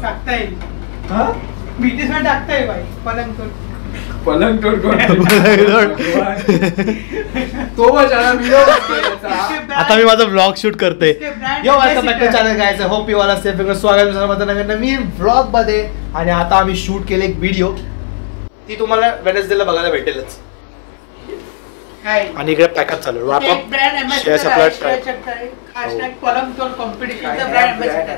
टाकता येईल. बीटीएस मध्ये टाकता येईल भाई. पलंग तोड तो व्हिडिओ. आता मी माझा व्लॉग शूट करते. Yo welcome back to channel guys. I hope you all are safe. स्वागत आहे माझं नवीन व्लॉग मध्ये. आणि आता आम्ही शूट केले एक व्हिडिओ, ती तुम्हाला वेडनेसडेला बघायला भेटेलच. आणि इकडे पॅकअप चालू आहे. एक ब्रँड एम्बॅसेडर आहे. पलंग तोड कॉम्पिटिशनचा ब्रँड एम्बॅसेडर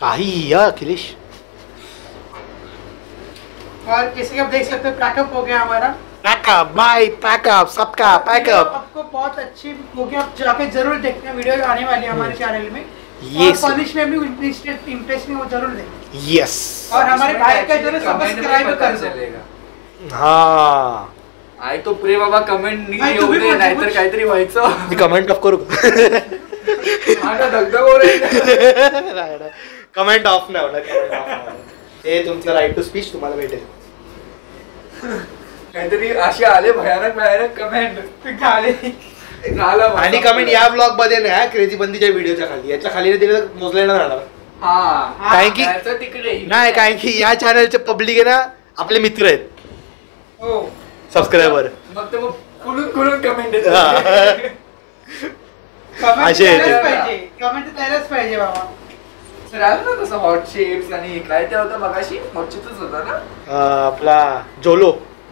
काही अखिलेश. और किसी का देख सकते हो पैकअप हो गया हमारा. पैकअप बाय पैकअप सबका पैकअप. आपको बहुत अच्छी होगी, आप जाके जरूर देखना. वीडियो आने वाली है हमारे चैनल में. यस. और पनिश में भी इंटरेस्टिंग वो जरूर देखना. यस. और हमारे भाई का जरूर सब्सक्राइब कर दो. हाँ आई तो प्रे बाबा कमेंट नाही येऊ दे, नाहीतर काहीतरी व्हायचं. मी कमेंट ऑफ करू. माझा धगधग हो रही. कमेंट ऑफ नाही होणार. कमेंट ऑफ हे तुमचं राईट टू स्पीच तुम्हाला भेटेल. काहीतरी असे आले भयानक कमेंट आले. आणि कमेंट या ब्लॉग मध्ये नाही, क्रेझी बंदीच्या व्हिडिओच्या खाली. याच्या खाली दिलं मोजलेलं राहणार. कारण की नाही, कारण की या चॅनलचे पब्लिक आहे ना आपले मित्र आहेत. हो सबस्क्रायबर. मग ते कुलून कमेंट येतात. असे कमेंट त्यालाच पाहिजे बाबा. सर आलं ना तसं हॉट शेप्स आणि काय ते होतं मगाशी. हॉट शेप्सच होता ना आपला झोलो.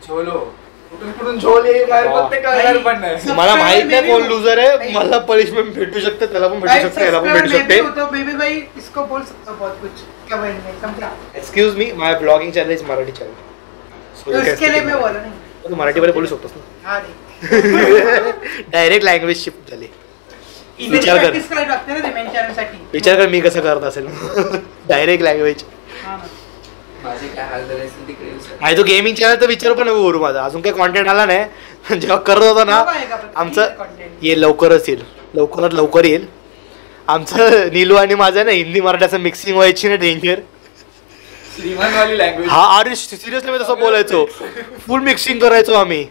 कुठून झोल येईल काय ते कळणार पण नाही. मला माहित नाही कोण लुजर आहे. मला पनिशमेंट भेटू शकते, त्याला पण भेटू शकते, याला पण भेटू शकते. बेबी भाई इसको बोल सकता बहुत कुछ कमेंट में समझा. Excuse me, my blogging channel is Marathi channel. तो इसके लिए मैं बोला नहीं. तू मराठीमध्ये बोलू शकतोस ना. हां रे. डायरेक्ट लँग्वेज शिफ्ट झाली. विचार कर. प्रॅक्टिस करायला लागते ना मेन चॅनल साठी. विचार कर मी कसं करत असेल. Direct language. हां ना. माझे काय हाल झाले असतील तिकडे. आणि तो गेमिंग चॅनल तर विचार पण नको करू. माझा अजून काही कॉन्टेंट आला नाही. जेव्हा करत होता ना आमचं ये लवकरच येईल, लवकरात लवकर येईल. आमचं नीलू आणि माझं ना हिंदी मराठीचं मिक्सिंग व्हायची ना डेंजर. श्रीमंतवाली लँग्वेज. हा अरे सिरियसली मी तसं बोलायचो. फुल मिक्सिंग करायचो आम्ही.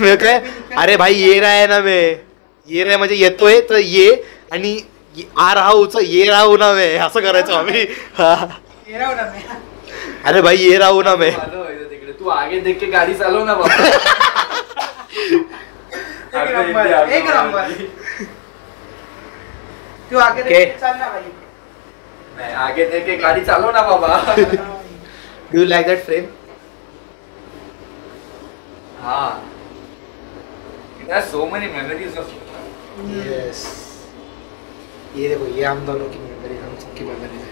काय अरे भाई ये रहा है ना मैं, ये रहा म्हणजे येतोय तर ये, आणि आ रहा हूं ये रहा हूं ना मैं, असं करायचो आम्ही. अरे भाई ये रहा हूं ना मैं. तू आगे देख के गाडी चालव ना बाबा. एक नंबर. तू आगे देख के चल ना भाई. नाही आगे देख के गाडी चालव ना बाबा. Do you like that frame? हाँ. There are so many memories of. Yes. ये देखो, ये हम दोनों की मेमोरी, हम सबकी मेमोरी है.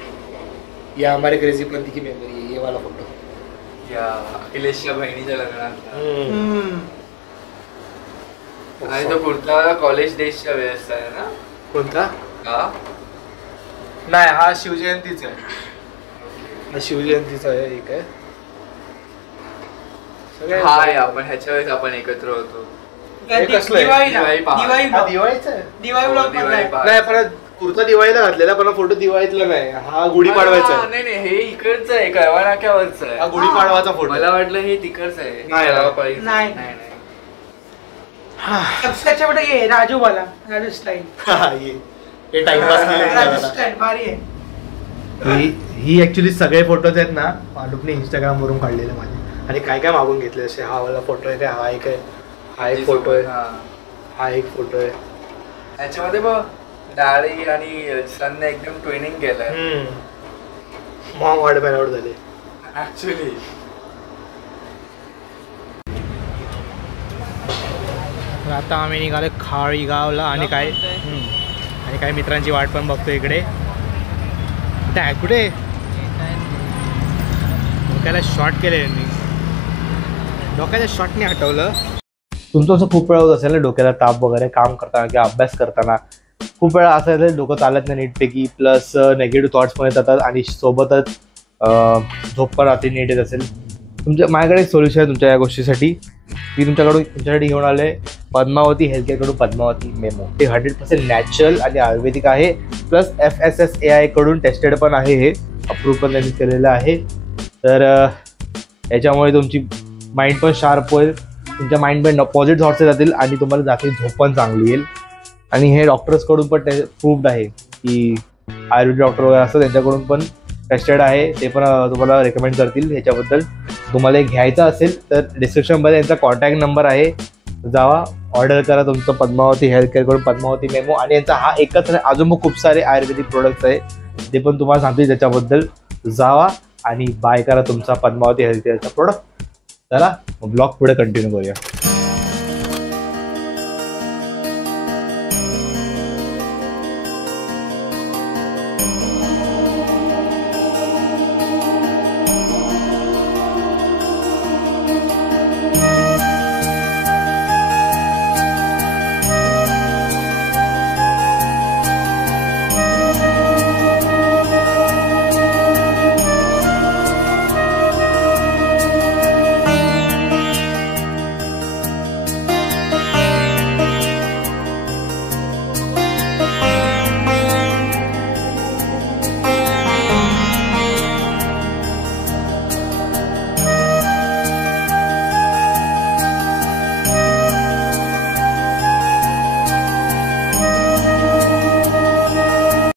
ये हमारे क्रेजी पंथी की मेमोरी है. ये वाला फोटो या अखिलेशच्या बहिणीच्या लग्नात. आणि तो कुर्ता कॉलेज डेजच्या वेळेस आहे ना. कोणता? हा नाही, हा शिवजयंतीचा आहे. हा शिवजयंतीचा आहे. एक आहे सगळे. हाय आपण ह्याच्या वेळेस आपण एकत्र होतो. दिवाळीचा नाही, पण कुर्ता दिवाळीला घातलेला, पण फोटो दिवाळीतला नाही. हा गुढीपाडवायचा आहे. नाही हे इकडचं आहे, कळवा नाक्यावरचं आहे. हा गुढीपाडवाचा फोटो. मला वाटलं हे तिकडचं आहे. नाही सबसे बड़ा ये राजू वाला, राजू स्टाइल. ये टाइमपास राजू स्टाइल भारी आहे. ही ऍक्च्युली सगळे फोटोज आहेत ना मालूपने इंस्टाग्राम वरून काढलेले माझे. आणि काय काय मागून घेतले. असे हा वाला फोटो आहे, हा एक आहे, हा एक फोटो आहे, हा एक फोटो आहे. ह्याच्यामध्ये बघ डाळी आणि सनने एकदम ट्विनिंग केलंय. मॉम वाढ बॅनआउट झाले ऍक्च्युली. आता आम्ही निघालो खाळीगावला. आणि काही मित्रांची वाट पण बघतो इकडे. कुठे डोक्याला शॉर्ट केले यांनी. डोक्याच्या शॉर्टने हटवलं. तुमचं असं खूप वेळा होत असेल ना डोक्याला ताप वगैरे काम करताना किंवा अभ्यास करताना. खूप वेळा असं आहे डोकं चालत नाही नीटपैकी, प्लस नेगेटिव्ह थॉट्स पण येतात आणि सोबतच झोप पण रात्री नीट येत असेल. माझ्याकडे एक सोल्युशन आहे तुमच्या या गोष्टीसाठी. मी तुमच्यासाठी घेऊन आले पद्मावती हेल्थकेअरकडून पद्मावती मेमो. हे 100% नॅचरल आणि आयुर्वेदिक आहे, प्लस FSSAI कडून टेस्टेड पण आहे. हे अप्रूव्ह पण त्यांनी केलेलं आहे. तर याच्यामुळे तुमची माइंड पण शार्प होईल, तुमच्या माइंडमध्ये पॉझिटिव्ह थॉट्स जातील आणि तुम्हाला रात्री झोप पण चांगली येईल. आणि हे डॉक्टर्सकडून पण प्रूव्ड आहे की आयुर्वेदिक डॉक्टर वगैरे असतं त्यांच्याकडून पण टेस्टेड आहे, ते पण तुम्हाला रेकमेंड करतील ह्याच्याबद्दल. तुम्हाला हे घ्यायचं असेल तर डिस्क्रिप्शनमध्ये यांचा कॉन्टॅक्ट नंबर आहे, जावा ऑर्डर करा तुमचं पद्मावती हेल्थ केअरकडून पद्मावती मेमो. आणि यांचा हा एकच नाही, अजून खूप सारे आयुर्वेदिक प्रोडक्ट्स आहे ते पण तुम्हाला सांगतील त्याच्याबद्दल. जावा आणि बाय करा तुमचा पद्मावती हेल्थ केअरचा प्रोडक्ट. चला ब्लॉग पुढे कंटिन्यू करूया.